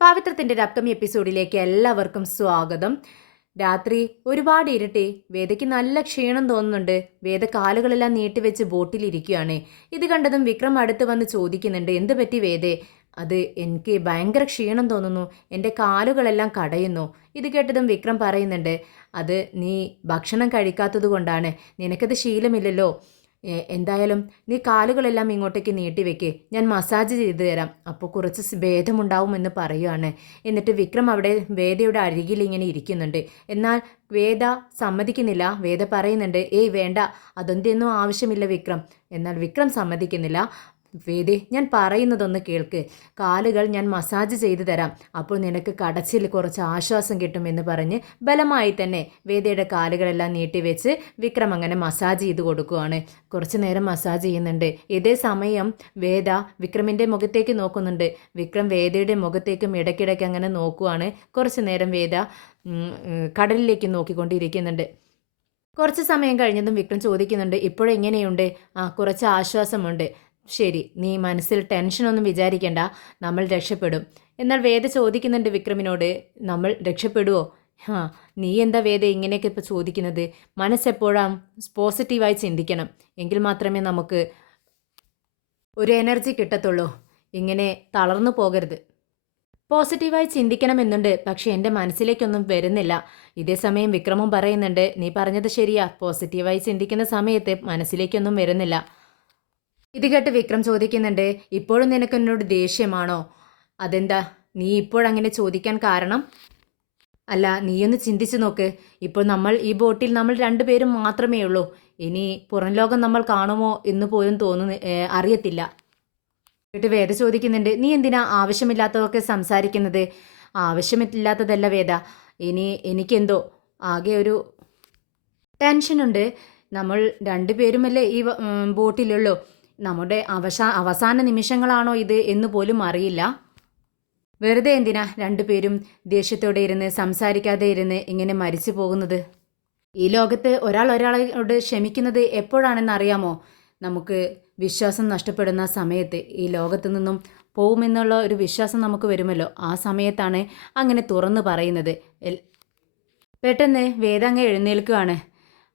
പാവിത്രത്തിൻ്റെ ഒരു അപ്കമിങ് എപ്പിസോഡിലേക്ക് എല്ലാവർക്കും സ്വാഗതം. രാത്രി ഒരുപാട് ഇരുട്ടി. വേദയ്ക്ക് നല്ല ക്ഷീണം തോന്നുന്നുണ്ട്. വേദ കാലുകളെല്ലാം നീട്ടിവെച്ച് ബോട്ടിലിരിക്കുകയാണ്. ഇത് കണ്ടതും വിക്രം അടുത്ത് വന്ന് ചോദിക്കുന്നുണ്ട്, എന്ത് പറ്റി വേദേ? അത് എനിക്ക് ഭയങ്കര ക്ഷീണം തോന്നുന്നു, എൻ്റെ കാലുകളെല്ലാം കടയുന്നു. ഇത് കേട്ടതും വിക്രം പറയുന്നുണ്ട്, അത് നീ ഭക്ഷണം കഴിക്കാത്തത് കൊണ്ടാണ്, നിനക്കത് ശീലമില്ലല്ലോ. എന്തായാലും നീ കാലുകളെല്ലാം ഇങ്ങോട്ടേക്ക് നീട്ടിവെക്ക്, ഞാൻ മസാജ് ചെയ്തു തരാം, അപ്പോൾ കുറച്ച് ഭേദമുണ്ടാവുമെന്ന് പറയുകയാണ്. എന്നിട്ട് വിക്രം അവിടെ വേദയുടെ അരികിൽ ഇങ്ങനെ ഇരിക്കുന്നുണ്ട്. എന്നാൽ വേദ സമ്മതിക്കുന്നില്ല. വേദ പറയുന്നുണ്ട്, ഏയ് വേണ്ട, അതൊന്നും ആവശ്യമില്ല വിക്രം. എന്നാൽ വിക്രം സമ്മതിക്കുന്നില്ല. വേദി, ഞാൻ പറയുന്നതൊന്ന് കേൾക്ക്, കാലുകൾ ഞാൻ മസാജ് ചെയ്തു തരാം, അപ്പോൾ നിനക്ക് കടച്ചിൽ കുറച്ച് ആശ്വാസം കിട്ടുമെന്ന് പറഞ്ഞ് ബലമായി തന്നെ വേദയുടെ കാലുകളെല്ലാം നീട്ടിവെച്ച് വിക്രം അങ്ങനെ മസാജ് ചെയ്ത് കൊടുക്കുകയാണ്. കുറച്ച് നേരം മസാജ് ചെയ്യുന്നുണ്ട്. ഇതേ സമയം വേദ വിക്രമിൻ്റെ മുഖത്തേക്ക് നോക്കുന്നുണ്ട്. വിക്രം വേദയുടെ മുഖത്തേക്കും ഇടയ്ക്കിടയ്ക്ക് അങ്ങനെ നോക്കുവാണ്. കുറച്ച് നേരം വേദ കടലിലേക്ക് നോക്കിക്കൊണ്ടിരിക്കുന്നുണ്ട്. കുറച്ച് സമയം കഴിഞ്ഞതും വിക്രം ചോദിക്കുന്നുണ്ട്, ഇപ്പോഴെങ്ങനെയുണ്ട്? കുറച്ച് ആശ്വാസമുണ്ട്. ശരി, നീ മനസ്സിൽ ടെൻഷനൊന്നും വിചാരിക്കേണ്ട, നമ്മൾ രക്ഷപ്പെടും. എന്നാൽ വേദ ചോദിക്കുന്നുണ്ട് വിക്രമിനോട്, നമ്മൾ രക്ഷപ്പെടുമോ? നീ എന്താ വേദ ഇങ്ങനെയൊക്കെ ഇപ്പോൾ ചോദിക്കുന്നത്? മനസ്സെപ്പോഴും പോസിറ്റീവായി ചിന്തിക്കണം, എങ്കിൽ മാത്രമേ നമുക്ക് ഒരു എനർജി കിട്ടത്തുള്ളൂ. ഇങ്ങനെ തളർന്നു പോകരുത്. പോസിറ്റീവായി ചിന്തിക്കണമെന്നുണ്ട്, പക്ഷേ എൻ്റെ മനസ്സിലേക്കൊന്നും വരുന്നില്ല. ഇതേ സമയം വിക്രമും പറയുന്നുണ്ട്, നീ പറഞ്ഞത് ശരിയാ, പോസിറ്റീവായി ചിന്തിക്കുന്ന സമയത്ത് മനസ്സിലേക്കൊന്നും വരുന്നില്ല. ഇത് കേട്ട് വിക്രം ചോദിക്കുന്നുണ്ട്, ഇപ്പോഴും നിനക്ക് എന്നോട് ദേഷ്യമാണോ? അതെന്താ നീ ഇപ്പോഴങ്ങനെ ചോദിക്കാൻ കാരണം? അല്ല, നീയൊന്ന് ചിന്തിച്ചു നോക്ക്, ഇപ്പോൾ ഈ ബോട്ടിൽ നമ്മൾ രണ്ടുപേരും മാത്രമേ ഉള്ളൂ. ഇനി പുറം ലോകം നമ്മൾ കാണുമോ എന്ന് പോലും അറിയത്തില്ല. എന്നിട്ട് വേദ ചോദിക്കുന്നുണ്ട്, നീ എന്തിനാ ആവശ്യമില്ലാത്തതൊക്കെ സംസാരിക്കുന്നത്? ആവശ്യമില്ലാത്തതല്ല വേദ, എനിക്കെന്തോ ആകെ ഒരു ടെൻഷനുണ്ട്. നമ്മൾ രണ്ടുപേരുമല്ലേ ഈ ബോട്ടിലുള്ളൂ. നമ്മുടെ അവസാന നിമിഷങ്ങളാണോ ഇത് എന്ന് പോലും അറിയില്ല. വെറുതെ എന്തിനാ രണ്ടുപേരും ദേഷ്യത്തോടെ ഇരുന്ന് സംസാരിക്കാതെ ഇരുന്ന് ഇങ്ങനെ മരിച്ചു പോകുന്നത്? ഈ ലോകത്ത് ഒരാളോട് ക്ഷമിക്കുന്നത് എപ്പോഴാണെന്ന് അറിയാമോ? നമുക്ക് വിശ്വാസം നഷ്ടപ്പെടുന്ന സമയത്ത്, ഈ ലോകത്തു നിന്നും പോകുമെന്നുള്ള ഒരു വിശ്വാസം നമുക്ക് വരുമല്ലോ, ആ സമയത്താണ് അങ്ങനെ തുറന്നു പറയുന്നത്. പെട്ടെന്ന് വേദാംഗ എഴുന്നേൽക്കുകയാണ്.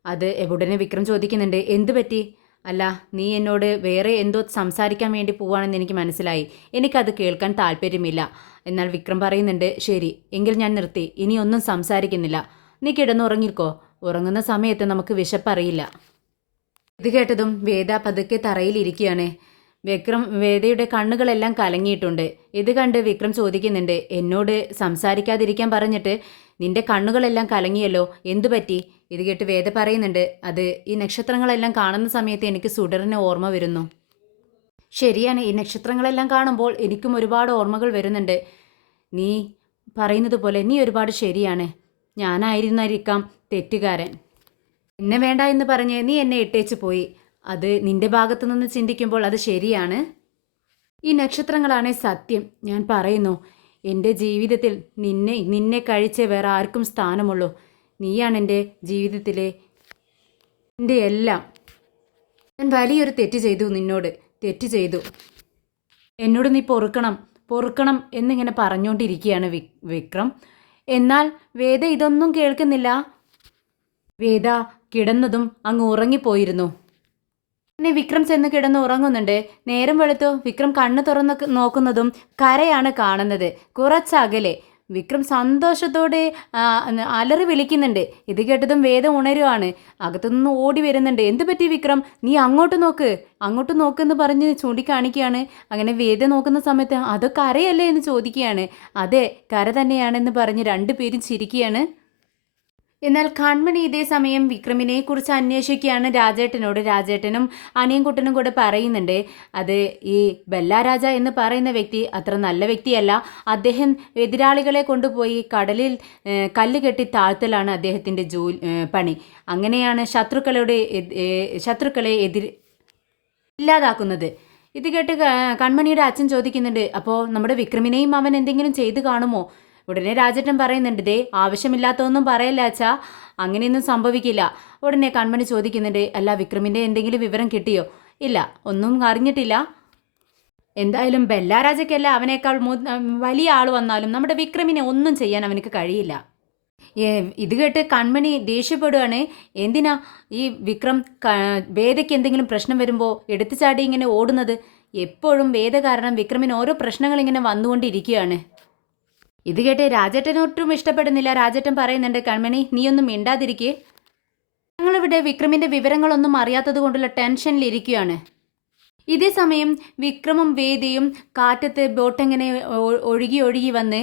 അത് ഉടനെ വിക്രം ചോദിക്കുന്നുണ്ട്, എന്തു പറ്റി? അല്ല, നീ എന്നോട് വേറെ എന്തോ സംസാരിക്കാൻ വേണ്ടി പോവാണെന്ന് എനിക്ക് മനസ്സിലായി, എനിക്കത് കേൾക്കാൻ താല്പര്യമില്ല. എന്നാൽ വിക്രം പറയുന്നുണ്ട്, ശരി എങ്കിൽ ഞാൻ നിർത്തി, ഇനി ഒന്നും സംസാരിക്കുന്നില്ല, നീ കിടന്നുറങ്ങിക്കോ, ഉറങ്ങുന്ന സമയത്ത് നമുക്ക് വിശപ്പറിയില്ല. ഇത് കേട്ടതും വേദ പതുക്കെ തറയിലിരിക്കുകയാണ്. വേദയുടെ കണ്ണുകളെല്ലാം കലങ്ങിയിട്ടുണ്ട്. ഇത് കണ്ട് വിക്രം ചോദിക്കുന്നുണ്ട്, എന്നോട് സംസാരിക്കാതിരിക്കാൻ പറഞ്ഞിട്ട് നിന്റെ കണ്ണുകളെല്ലാം കലങ്ങിയല്ലോ, എന്തു പറ്റി? ഇത് കേട്ട് വേദ പറയുന്നുണ്ട്, അത് ഈ നക്ഷത്രങ്ങളെല്ലാം കാണുന്ന സമയത്ത് എനിക്ക് സുഡറിന് ഓർമ്മ വരുന്നു. ശരിയാണ്, ഈ നക്ഷത്രങ്ങളെല്ലാം കാണുമ്പോൾ എനിക്കും ഒരുപാട് ഓർമ്മകൾ വരുന്നുണ്ട്. നീ പറയുന്നത് പോലെ നീ ഒരുപാട് ശരിയാണ്, ഞാനായിരുന്നിരിക്കാം തെറ്റുകാരൻ. എന്നെ വേണ്ട എന്ന് പറഞ്ഞ് നീ എന്നെ ഇട്ടേച്ച് പോയി. അത് നിന്റെ ഭാഗത്തു നിന്ന് ചിന്തിക്കുമ്പോൾ അത് ശരിയാണ്. ഈ നക്ഷത്രങ്ങളാണ് സത്യം. ഞാൻ പറയുന്നു, എൻ്റെ ജീവിതത്തിൽ നിന്നെ കഴിച്ചേ വേറെ ആർക്കും സ്ഥാനമുള്ളൂ. നീയാണ് എൻ്റെ ജീവിതത്തിലെ എൻ്റെ എല്ലാം. ഞാൻ വലിയൊരു തെറ്റ് ചെയ്തു, നിന്നോട് തെറ്റ് ചെയ്തു. എന്നോട് നീ പൊറുക്കണം എന്നിങ്ങനെ പറഞ്ഞുകൊണ്ടിരിക്കുകയാണ് വിക്രം. എന്നാൽ വേദ ഇതൊന്നും കേൾക്കുന്നില്ല. വേദ കിടന്നതും അങ്ങ് ഉറങ്ങിപ്പോയിരുന്നു. പിന്നെ വിക്രം ചെന്ന് കിടന്ന് ഉറങ്ങുന്നുണ്ട്. നേരം വെളുത്തു വിക്രം കണ്ണ് തുറന്ന് നോക്കുന്നതും കരയാണ് കാണുന്നത്. കുറച്ചകലെ വിക്രം സന്തോഷത്തോടെ അലറി വിളിക്കുന്നുണ്ട്. ഇത് കേട്ടതും വേദം ഉണരുവാണ്. അകത്തുനിന്ന് ഓടി വരുന്നുണ്ട്. എന്ത് പറ്റി വിക്രം? നീ അങ്ങോട്ട് നോക്കെന്ന് പറഞ്ഞ് ചൂണ്ടിക്കാണിക്കുകയാണ്. അങ്ങനെ വേദ നോക്കുന്ന സമയത്ത് അത് കരയല്ലേ എന്ന് ചോദിക്കുകയാണ്. അതെ, കര തന്നെയാണെന്ന് പറഞ്ഞ് രണ്ടുപേരും ചിരിക്കുകയാണ്. എന്നാൽ കൺമണി ഇതേ സമയം വിക്രമിനെ കുറിച്ച് അന്വേഷിക്കുകയാണ് രാജേട്ടനോട്. രാജേട്ടനും അനിയൻകുട്ടനും കൂടെ പറയുന്നുണ്ട്, അത് ഈ ബെല്ലാരാജ എന്ന് പറയുന്ന വ്യക്തി അത്ര നല്ല വ്യക്തിയല്ല. അദ്ദേഹം എതിരാളികളെ കൊണ്ടുപോയി കടലിൽ കല്ല് കെട്ടി താഴ്ത്തലാണ് അദ്ദേഹത്തിൻ്റെ പണി. അങ്ങനെയാണ് ശത്രുക്കളെ ഇല്ലാതാക്കുന്നത്. ഇത് കേട്ട് കൺമണിയുടെ അച്ഛൻ ചോദിക്കുന്നുണ്ട്, അപ്പോൾ നമ്മുടെ വിക്രമിനെയും അവൻ എന്തെങ്കിലും ചെയ്തു കാണുമോ? ഉടനെ രാജേട്ടൻ പറയുന്നുണ്ട്, ദേ ആവശ്യമില്ലാത്തതൊന്നും പറയല്ല അച്ഛാ, അങ്ങനെയൊന്നും സംഭവിക്കില്ല. ഉടനെ കൺമണി ചോദിക്കുന്നുണ്ട്, അല്ല വിക്രമിൻ്റെ എന്തെങ്കിലും വിവരം കിട്ടിയോ? ഇല്ല, ഒന്നും അറിഞ്ഞിട്ടില്ല. എന്തായാലും ബെല്ലാരാജയ്ക്കല്ല അവനേക്കാൾ വലിയ ആൾ വന്നാലും നമ്മുടെ വിക്രമിനെ ഒന്നും ചെയ്യാൻ അവനക്ക് കഴിയില്ല. ഇത് കേട്ട് കൺമണി ദേഷ്യപ്പെടുകയാണ്. എന്തിനാ ഈ വിക്രം വേദയ്ക്ക് എന്തെങ്കിലും പ്രശ്നം വരുമ്പോൾ എടുത്തു ചാടി ഇങ്ങനെ ഓടുന്നത്? എപ്പോഴും വേദ കാരണം വിക്രമിന് ഓരോ പ്രശ്നങ്ങൾ ഇങ്ങനെ വന്നുകൊണ്ടിരിക്കുകയാണ്. ഇത് കേട്ട് രാജേട്ടനൊട്ടും ഇഷ്ടപ്പെടുന്നില്ല. രാജേട്ടൻ പറയുന്നുണ്ട്, കൺമണി നീയൊന്നും മിണ്ടാതിരിക്കേ, ഞങ്ങളിവിടെ വിക്രമിൻ്റെ വിവരങ്ങളൊന്നും അറിയാത്തത് കൊണ്ടുള്ള ടെൻഷനിലിരിക്കുകയാണ്. ഇതേ സമയം വിക്രമും വേദയും കാറ്റത്ത് ബോട്ടെങ്ങനെ ഒഴുകി ഒഴുകി വന്ന്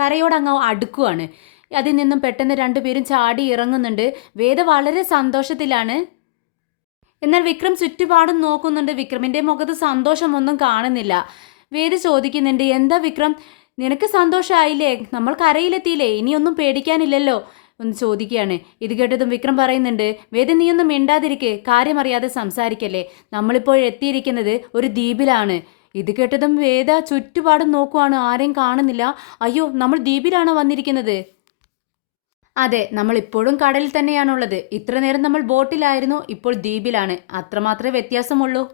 കരയോടങ്ങ് അടുക്കുവാണ്. അതിൽ നിന്നും പെട്ടെന്ന് രണ്ടുപേരും ചാടി ഇറങ്ങുന്നുണ്ട്. വേദ വളരെ സന്തോഷത്തിലാണ്. എന്നാൽ വിക്രം ചുറ്റുപാടും നോക്കുന്നുണ്ട്. വിക്രമിൻ്റെ മുഖത്ത് സന്തോഷമൊന്നും കാണുന്നില്ല. വേദ ചോദിക്കുന്നുണ്ട്, എന്താ വിക്രം, നിനക്ക് സന്തോഷമായില്ലേ? നമ്മൾ കരയിലെത്തിയില്ലേ, ഇനിയൊന്നും പേടിക്കാനില്ലല്ലോ ഒന്ന് ചോദിക്കുകയാണ്. ഇത് കേട്ടതും വിക്രം പറയുന്നുണ്ട്, വേദ നീയൊന്നും മിണ്ടാതിരിക്കെ, കാര്യമറിയാതെ സംസാരിക്കല്ലേ, നമ്മളിപ്പോൾ എത്തിയിരിക്കുന്നത് ഒരു ദ്വീപിലാണ്. ഇത് കേട്ടതും വേദ ചുറ്റുപാടും നോക്കുവാണ്, ആരെയും കാണുന്നില്ല. അയ്യോ, നമ്മൾ ദ്വീപിലാണോ വന്നിരിക്കുന്നത്? അതെ, നമ്മൾ ഇപ്പോഴും കടലിൽ തന്നെയാണുള്ളത്. ഇത്ര നേരം നമ്മൾ ബോട്ടിലായിരുന്നു, ഇപ്പോൾ ദ്വീപിലാണ്. അത്രമാത്രമേ വ്യത്യാസമുള്ളൂ.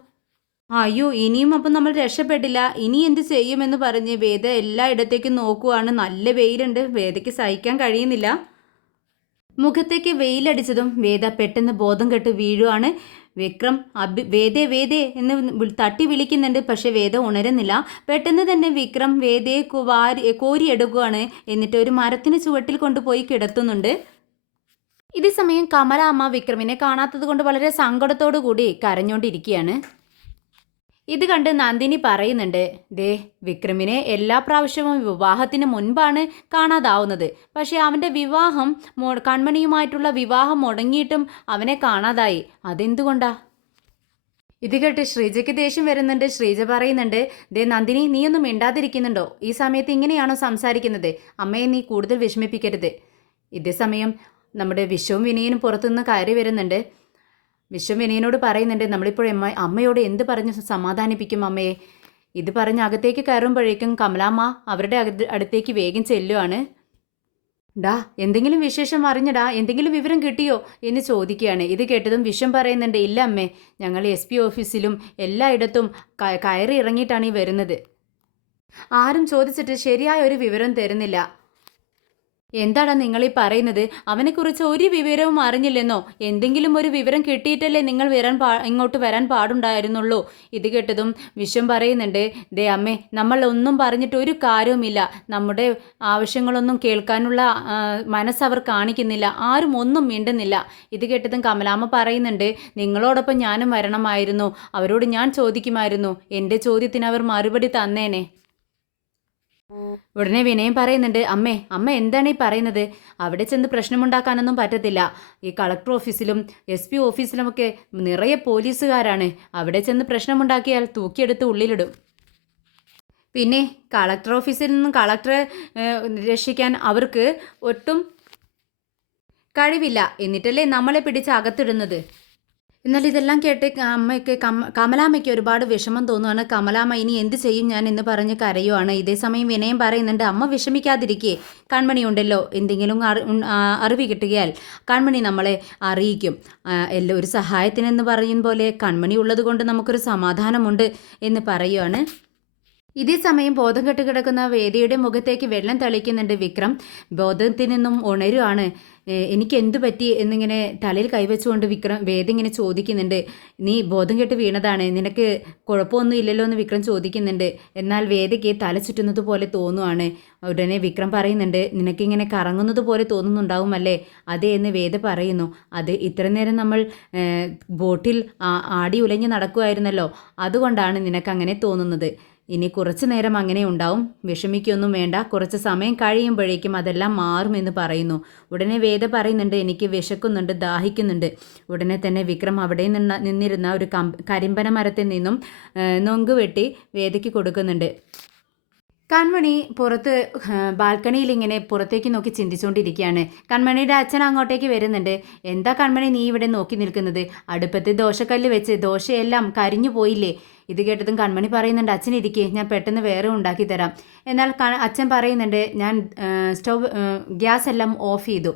അയ്യോ, ഇനിയും അപ്പം നമ്മൾ രക്ഷപ്പെട്ടില്ല, ഇനി എന്ത് ചെയ്യുമെന്ന് പറഞ്ഞ് വേദ എല്ലായിടത്തേക്കും നോക്കുവാണ്. നല്ല വെയിലുണ്ട്, വേദയ്ക്ക് സഹിക്കാൻ കഴിയുന്നില്ല. മുഖത്തേക്ക് വെയിലടിച്ചതും വേദ പെട്ടെന്ന് ബോധം കെട്ട് വീഴുവാണ്. വിക്രം വേദേ വേദേ എന്ന് തട്ടി വിളിക്കുന്നുണ്ട്. പക്ഷെ വേദ ഉണരുന്നില്ല. പെട്ടെന്ന് തന്നെ വിക്രം വേദയെ കോരിയെടുക്കുകയാണ്. എന്നിട്ട് ഒരു മരത്തിന് ചുവട്ടിൽ കൊണ്ടുപോയി കിടത്തുന്നുണ്ട്. ഇതേ സമയം കമലാമ്മ വിക്രമിനെ കാണാത്തത് കൊണ്ട് വളരെ സങ്കടത്തോടു കൂടി കരഞ്ഞുകൊണ്ടിരിക്കുകയാണ്. ഇത് കണ്ട് നന്ദിനി പറയുന്നുണ്ട്, ദേ വിക്രമിനെ എല്ലാ പ്രാവശ്യവും വിവാഹത്തിന് മുൻപാണ് കാണാതാവുന്നത്. പക്ഷേ അവൻ്റെ വിവാഹം കൺമണിയുമായിട്ടുള്ള വിവാഹം മുടങ്ങിയിട്ടും അവനെ കാണാതായി. അതെന്തുകൊണ്ടാ? ഇത് കേട്ട് ശ്രീജയ്ക്ക് ദേഷ്യം വരുന്നുണ്ട്. ശ്രീജ പറയുന്നുണ്ട്, ദേ നന്ദിനി, നീയൊന്നും മിണ്ടാതിരിക്കുന്നുണ്ടോ? ഈ സമയത്ത് ഇങ്ങനെയാണോ സംസാരിക്കുന്നത്? അമ്മയെ നീ കൂടുതൽ വിഷമിപ്പിക്കരുത്. ഇതേ സമയം നമ്മുടെ വിശ്വവും വിനയനും പുറത്തുനിന്ന് കയറി വരുന്നുണ്ട്. വിശ്വം വിനയനോട് പറയുന്നുണ്ട്, നമ്മളിപ്പോൾ അമ്മയോട് എന്ത് പറഞ്ഞ് സമാധാനിപ്പിക്കും അമ്മയെ? ഇത് പറഞ്ഞ് അകത്തേക്ക് കയറുമ്പോഴേക്കും കമലാമ്മ അവരുടെ അടുത്തേക്ക് വേഗം ചെല്ലുവാണ്. ഡാ, എന്തെങ്കിലും വിശേഷം അറിഞ്ഞടാ, എന്തെങ്കിലും വിവരം കിട്ടിയോ എന്ന് ചോദിക്കുകയാണ്. ഇത് കേട്ടതും വിശ്വം പറയുന്നുണ്ട്, ഇല്ല അമ്മേ, ഞങ്ങൾ SP ഓഫീസിലും എല്ലായിടത്തും കയറി ഇറങ്ങിയിട്ടാണ് ഈ വരുന്നത്. ആരും ചോദിച്ചിട്ട് ശരിയായ ഒരു വിവരം തരുന്നില്ല. എന്താണ് നിങ്ങളീ പറയുന്നത്? അവനെക്കുറിച്ച് ഒരു വിവരവും അറിഞ്ഞില്ലെന്നോ? എന്തെങ്കിലും ഒരു വിവരം കിട്ടിയിട്ടല്ലേ നിങ്ങൾ ഇങ്ങോട്ട് വരാൻ പാടുണ്ടായിരുന്നുള്ളൂ. ഇത് കേട്ടതും വിശ്വം പറയുന്നുണ്ട്, ദേ അമ്മേ, നമ്മളൊന്നും പറഞ്ഞിട്ട് ഒരു കാര്യവുമില്ല. നമ്മുടെ ആവശ്യങ്ങളൊന്നും കേൾക്കാനുള്ള മനസ്സവർ കാണിക്കുന്നില്ല. ആരും ഒന്നും മിണ്ടുന്നില്ല. ഇത് കേട്ടതും കമലാമ്മ പറയുന്നുണ്ട്, നിങ്ങളോടൊപ്പം ഞാനും വരണമായിരുന്നു. അവരോട് ഞാൻ ചോദിക്കുമായിരുന്നു. എൻ്റെ ചോദ്യത്തിന് അവർ മറുപടി തന്നേനെ. ഉടനെ വിനയം പറയുന്നുണ്ട്, അമ്മ എന്താണ് ഈ പറയുന്നത്? അവിടെ ചെന്ന് പ്രശ്നമുണ്ടാക്കാനൊന്നും പറ്റത്തില്ല. ഈ കളക്ടർ ഓഫീസിലും SP ഓഫീസിലുമൊക്കെ നിറയെ പോലീസുകാരാണ്. അവിടെ ചെന്ന് പ്രശ്നമുണ്ടാക്കിയാൽ തൂക്കിയെടുത്ത് ഉള്ളിലിടും. പിന്നെ കളക്ടർ ഓഫീസിൽ നിന്നും കളക്ടറെ രക്ഷിക്കാൻ അവർക്ക് ഒട്ടും കഴിവില്ല. എന്നിട്ടല്ലേ നമ്മളെ പിടിച്ച് അകത്തിടുന്നത്. എന്നാൽ ഇതെല്ലാം കേട്ട് കമലാമ്മയ്ക്ക് ഒരുപാട് വിഷമം തോന്നുകയാണ്. കമലാമ്മ ഇനി എന്ത് ചെയ്യും ഞാൻ എന്ന് പറഞ്ഞ് കരയുവാണ്. ഇതേസമയം വിനയം പറയുന്നുണ്ട്, അമ്മ വിഷമിക്കാതിരിക്കേ, കൺമണി ഉണ്ടല്ലോ, എന്തെങ്കിലും അറിവ് കിട്ടുകയാൽ കൺമണി നമ്മളെ അറിയിക്കും. എല്ലാം ഒരു സഹായത്തിനെന്ന് പറയും പോലെ കൺമണി ഉള്ളത് കൊണ്ട് നമുക്കൊരു സമാധാനമുണ്ട് എന്ന് പറയുവാണ്. ഇതേ സമയം ബോധം കെട്ട് കിടക്കുന്ന വേദിയുടെ മുഖത്തേക്ക് വെള്ളം തളിക്കുന്നുണ്ട് വിക്രം. ബോധത്തിൽ നിന്നും ഉണരുവാണ്. എനിക്ക് എന്തു പറ്റി എന്നിങ്ങനെ തലയിൽ കൈവച്ചുകൊണ്ട് വേദ ഇങ്ങനെ ചോദിക്കുന്നുണ്ട്. നീ ബോധം കെട്ട് വീണതാണ്, നിനക്ക് കുഴപ്പമൊന്നും ഇല്ലല്ലോ എന്ന് വിക്രം ചോദിക്കുന്നുണ്ട്. എന്നാൽ വേദയ്ക്ക് തല ചുറ്റുന്നത് പോലെ തോന്നുവാണ്. ഉടനെ വിക്രം പറയുന്നുണ്ട്, നിനക്കിങ്ങനെ കറങ്ങുന്നത് പോലെ തോന്നുന്നുണ്ടാവുമല്ലേ? അതെ എന്ന് വേദ പറയുന്നു. അത് ഇത്ര നേരം നമ്മൾ ബോട്ടിൽ ആടി ഉലഞ്ഞ് നടക്കുമായിരുന്നല്ലോ, അതുകൊണ്ടാണ് നിനക്കങ്ങനെ തോന്നുന്നത്. ഇനി കുറച്ചു നേരം അങ്ങനെ ഉണ്ടാവും, വിഷമിക്കൊന്നും വേണ്ട, കുറച്ച് സമയം കഴിയുമ്പോഴേക്കും അതെല്ലാം മാറുമെന്ന് പറയുന്നു. ഉടനെ വേദ പറയുന്നുണ്ട്, എനിക്ക് വിശക്കുന്നുണ്ട്, ദാഹിക്കുന്നുണ്ട്. ഉടനെ തന്നെ വിക്രം അവിടെ നിന്നിരുന്ന ഒരു കരിമ്പന മരത്തിൽ നിന്നും നൊങ്ക് വെട്ടി വേദയ്ക്ക് കൊടുക്കുന്നുണ്ട്. കൺമണി പുറത്ത് ബാൽക്കണിയിൽ ഇങ്ങനെ പുറത്തേക്ക് നോക്കി ചിന്തിച്ചുകൊണ്ടിരിക്കുകയാണ്. കൺമണിയുടെ അച്ഛൻ അങ്ങോട്ടേക്ക് വരുന്നുണ്ട്. എന്താ കൺമണി നീ ഇവിടെ നോക്കി നിൽക്കുന്നത്? അടുപ്പത്ത് ദോശക്കല്ല് വെച്ച് ദോശയെല്ലാം കരിഞ്ഞു പോയില്ലേ? ഇത് കേട്ടതും കൺമണി പറയുന്നുണ്ട്, അച്ഛൻ ഇരിക്കേ, ഞാൻ പെട്ടെന്ന് വേറെ ഉണ്ടാക്കി തരാം. എന്നാൽ അച്ഛൻ പറയുന്നുണ്ട്, ഞാൻ ഗ്യാസ് എല്ലാം ഓഫ് ചെയ്തു,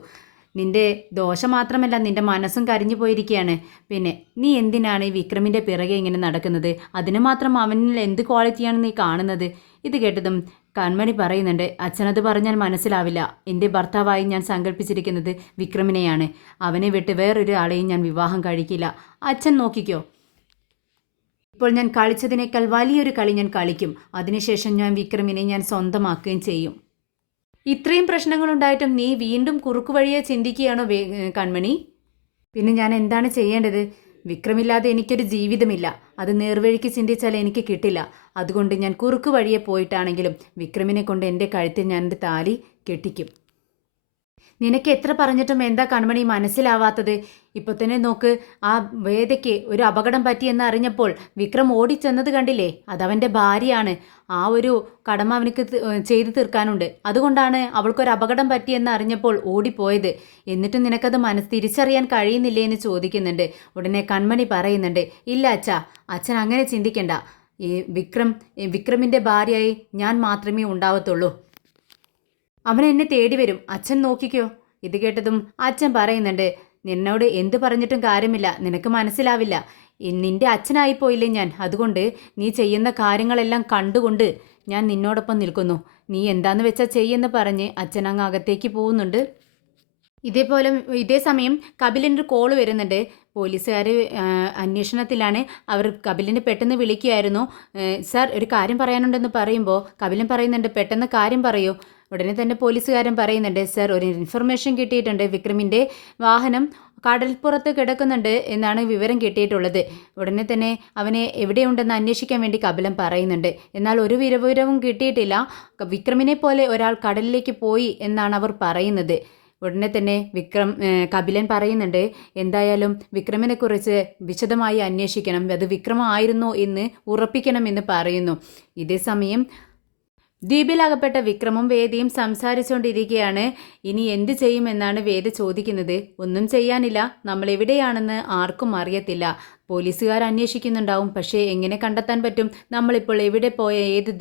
നിന്റെ ദോഷം മാത്രമല്ല നിന്റെ മനസ്സും കരിഞ്ഞു പോയിരിക്കുകയാണ്. പിന്നെ നീ എന്തിനാണ് ഈ വിക്രമിൻ്റെ പിറകെ ഇങ്ങനെ നടക്കുന്നത്? അതിന് മാത്രം അവനിൽ എന്ത് ക്വാളിറ്റിയാണ് നീ കാണുന്നത്? ഇത് കേട്ടതും കൺമണി പറയുന്നുണ്ട്, അച്ഛനത് പറഞ്ഞാൽ മനസ്സിലാവില്ല. എൻ്റെ ഭർത്താവായി ഞാൻ സങ്കല്പിച്ചിരിക്കുന്നത് വിക്രമിനെയാണ്. അവനെ വിട്ട് വേറൊരു ആളെയും ഞാൻ വിവാഹം കഴിക്കില്ല. അച്ഛൻ നോക്കിക്കോ, ഇപ്പോൾ ഞാൻ കളിച്ചതിനേക്കാൾ വലിയൊരു കളി ഞാൻ കളിക്കും. അതിനുശേഷം ഞാൻ വിക്രമിനെ ഞാൻ സ്വന്തമാക്കുകയും ചെയ്യും. ഇത്രയും പ്രശ്നങ്ങളുണ്ടായിട്ടും നീ വീണ്ടും കുറുക്കു വഴിയെ ചിന്തിക്കുകയാണോ കൺമണി? പിന്നെ ഞാൻ എന്താണ് ചെയ്യേണ്ടത്? വിക്രമില്ലാതെ എനിക്കൊരു ജീവിതമില്ല. അത് നേർവഴിക്ക് ചിന്തിച്ചാൽ എനിക്ക് കിട്ടില്ല. അതുകൊണ്ട് ഞാൻ കുറുക്കു വഴിയെ പോയിട്ടാണെങ്കിലും വിക്രമിനെ കൊണ്ട് എൻ്റെ കഴുത്തിൽ ഞാൻ എൻ്റെ താലി കെട്ടിക്കും. നിനക്ക് എത്ര പറഞ്ഞിട്ടും എന്താ കൺമണി മനസ്സിലാവാത്തത്? ഇപ്പോൾ തന്നെ നോക്ക്, ആ വേദയ്ക്ക് ഒരു അപകടം പറ്റിയെന്ന് അറിഞ്ഞപ്പോൾ വിക്രം ഓടിച്ചെന്നത് കണ്ടില്ലേ? അതവൻ്റെ ഭാര്യയാണ്. ആ ഒരു കടമ അവനക്ക് ചെയ്തു തീർക്കാനുണ്ട്. അതുകൊണ്ടാണ് അവൾക്കൊരു അപകടം പറ്റിയെന്ന് അറിഞ്ഞപ്പോൾ ഓടിപ്പോയത്. എന്നിട്ടും നിനക്കത് തിരിച്ചറിയാൻ കഴിയുന്നില്ലേ എന്ന് ചോദിക്കുന്നുണ്ട്. ഉടനെ കൺമണി പറയുന്നുണ്ട്, ഇല്ല അച്ഛാ, അച്ഛൻ അങ്ങനെ ചിന്തിക്കണ്ട. ഈ വിക്രമിൻ്റെ ഭാര്യയായി ഞാൻ മാത്രമേ ഉണ്ടാവത്തുള്ളൂ. അവൻ എന്നെ തേടി വരും, അച്ഛൻ നോക്കിക്കോ. ഇത് കേട്ടതും അച്ഛൻ പറയുന്നുണ്ട്, നിന്നോട് എന്ത് പറഞ്ഞിട്ടും കാര്യമില്ല, നിനക്ക് മനസ്സിലാവില്ല. നിന്റെ അച്ഛനായിപ്പോയില്ലേ ഞാൻ. അതുകൊണ്ട് നീ ചെയ്യുന്ന കാര്യങ്ങളെല്ലാം കണ്ടുകൊണ്ട് ഞാൻ നിന്നോടൊപ്പം നിൽക്കുന്നു. നീ എന്താന്ന് വെച്ചാൽ ചെയ്യുമെന്ന് പറഞ്ഞ് അച്ഛൻ അങ്ങ് അകത്തേക്ക് പോകുന്നുണ്ട്. ഇതേ സമയം കപിലിൻ്റെ കോള് വരുന്നുണ്ട്. പോലീസുകാർ അന്വേഷണത്തിലാണ്. അവർ കപിലിനെ പെട്ടെന്ന് വിളിക്കുകയായിരുന്നു. സാർ, ഒരു കാര്യം പറയാനുണ്ടെന്ന് പറയുമ്പോൾ കപിലൻ പറയുന്നുണ്ട്, പെട്ടെന്ന് കാര്യം പറയൂ. ഉടനെ തന്നെ പോലീസുകാരൻ പറയുന്നുണ്ട്, സർ, ഒരു ഇൻഫർമേഷൻ കിട്ടിയിട്ടുണ്ട്. വിക്രമിൻ്റെ വാഹനം കടൽപ്പുറത്ത് കിടക്കുന്നുണ്ട് എന്നാണ് വിവരം കിട്ടിയിട്ടുള്ളത്. ഉടനെ തന്നെ അവനെ എവിടെയുണ്ടെന്ന് അന്വേഷിക്കാൻ വേണ്ടി കപിലൻ പറയുന്നുണ്ട്. എന്നാൽ ഒരു വിവരവും കിട്ടിയിട്ടില്ല. വിക്രമിനെ പോലെ ഒരാൾ കടലിലേക്ക് പോയി എന്നാണ് അവർ പറയുന്നത്. ഉടനെ തന്നെ കപിലൻ പറയുന്നുണ്ട്, എന്തായാലും വിക്രമിനെക്കുറിച്ച് വിശദമായി അന്വേഷിക്കണം, അത് വിക്രമായിരുന്നോ എന്ന് ഉറപ്പിക്കണമെന്ന് പറയുന്നു. ഇതേ സമയം ദ്വീപിലകപ്പെട്ട വിക്രമും വേദയും സംസാരിച്ചുകൊണ്ടിരിക്കുകയാണ്. ഇനി എന്ത് ചെയ്യുമെന്നാണ് വേദ ചോദിക്കുന്നത്. ഒന്നും ചെയ്യാനില്ല, നമ്മൾ എവിടെയാണെന്ന് ആർക്കും അറിയത്തില്ല. പോലീസുകാർ അന്വേഷിക്കുന്നുണ്ടാവും, പക്ഷേ എങ്ങനെ കണ്ടെത്താൻ പറ്റും? നമ്മളിപ്പോൾ എവിടെ പോയ ഏത്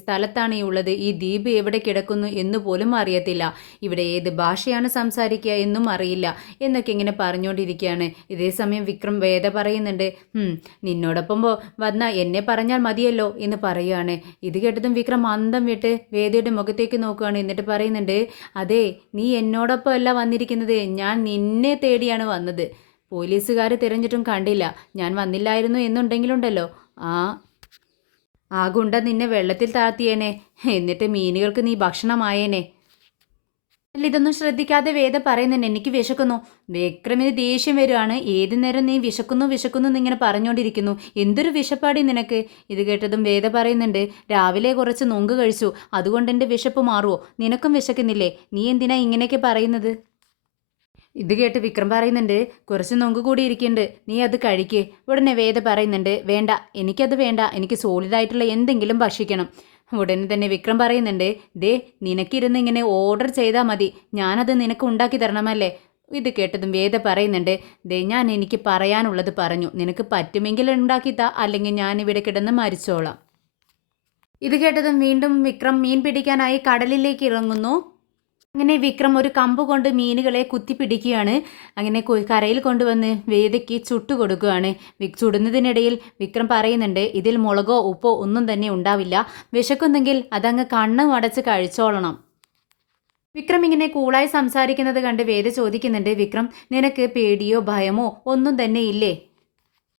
സ്ഥലത്താണ് ഉള്ളത്, ഈ ദ്വീപ് എവിടെ കിടക്കുന്നു എന്ന് പോലും അറിയത്തില്ല. ഇവിടെ ഏത് ഭാഷയാണ് സംസാരിക്കുക എന്നും അറിയില്ല എന്നൊക്കെ ഇങ്ങനെ പറഞ്ഞുകൊണ്ടിരിക്കുകയാണ്. ഇതേ സമയം വേദ പറയുന്നുണ്ട്, നിന്നോടൊപ്പം വന്ന എന്നെ പറഞ്ഞാൽ മതിയല്ലോ എന്ന് പറയുകയാണ്. ഇത് കേട്ടതും വിക്രം അന്തം വിട്ട് വേദയുടെ മുഖത്തേക്ക് നോക്കുകയാണ്. എന്നിട്ട് പറയുന്നുണ്ട്, അതെ, നീ എന്നോടൊപ്പം അല്ല വന്നിരിക്കുന്നത്, ഞാൻ നിന്നെ തേടിയാണ് വന്നത്. പോലീസുകാർ തിരഞ്ഞിട്ടും കണ്ടില്ല. ഞാൻ വന്നില്ലായിരുന്നു എന്നുണ്ടെങ്കിലുണ്ടല്ലോ, ആ ഗുണ്ട നിന്നെ വെള്ളത്തിൽ താഴ്ത്തിയേനെ. എന്നിട്ട് മീനുകൾക്ക് നീ ഭക്ഷണമായേനെ. അല്ല, ഇതൊന്നും ശ്രദ്ധിക്കാതെ വേദ പറയുന്നുണ്ട്, എനിക്ക് വിശക്കുന്നു. വിക്രമിന് ദേഷ്യം വരുവാണ്. ഏതു നേരം നീ വിശക്കുന്നു എന്നിങ്ങനെ പറഞ്ഞുകൊണ്ടിരിക്കുന്നു. എന്തൊരു വിശപ്പാടി നിനക്ക്? ഇത് കേട്ടതും വേദ പറയുന്നുണ്ട്, രാവിലെ കുറച്ച് നൊങ്ക് കഴിച്ചു, അതുകൊണ്ട് എൻ്റെ വിശപ്പ് മാറുമോ? നിനക്കും വിശക്കുന്നില്ലേ? നീ എന്തിനാ ഇങ്ങനെയൊക്കെ പറയുന്നത്? ഇത് കേട്ട് വിക്രം പറയുന്നുണ്ട്, കുറച്ച് നൊങ്ക് കൂടി ഇരിക്കുന്നുണ്ട്, നീ അത് കഴിക്ക്. ഉടനെ വേദ പറയുന്നുണ്ട്, വേണ്ട, എനിക്കത് വേണ്ട, എനിക്ക് സോളിഡായിട്ടുള്ള എന്തെങ്കിലും ഭക്ഷിക്കണം. ഉടനെ തന്നെ വിക്രം പറയുന്നുണ്ട്, ദേ, നിനക്കിരുന്ന് ഇങ്ങനെ ഓർഡർ ചെയ്താൽ മതി, ഞാനത് നിനക്ക് ഉണ്ടാക്കി തരണമല്ലേ? ഇത് കേട്ടതും വേദ പറയുന്നുണ്ട്, ദേ, ഞാൻ എനിക്ക് പറയാനുള്ളത് പറഞ്ഞു, നിനക്ക് പറ്റുമെങ്കിൽ ഉണ്ടാക്കിത്താ, അല്ലെങ്കിൽ ഞാനിവിടെ കിടന്ന് മരിച്ചോളാം. ഇത് കേട്ടതും വീണ്ടും വിക്രം മീൻ പിടിക്കാനായി കടലിലേക്ക് ഇറങ്ങുന്നു. അങ്ങനെ വിക്രം ഒരു കമ്പ് കൊണ്ട് മീനുകളെ കുത്തിപ്പിടിക്കുകയാണ്. അങ്ങനെ കരയിൽ കൊണ്ടുവന്ന് വേദയ്ക്ക് ചുട്ടു കൊടുക്കുകയാണ്. ചുടുന്നതിനിടയിൽ വിക്രം പറയുന്നുണ്ട്, ഇതിൽ മുളകോ ഉപ്പോ ഒന്നും തന്നെ ഉണ്ടാവില്ല, വിശക്കുന്നെങ്കിൽ അതങ്ങ് കണ്ണ് അടച്ച് കഴിച്ചോളണം. വിക്രം ഇങ്ങനെ കൂളായി സംസാരിക്കുന്നത് കണ്ട് വേദ ചോദിക്കുന്നുണ്ട്, വിക്രം, നിനക്ക് പേടിയോ ഭയമോ ഒന്നും തന്നെ ഇല്ലേ?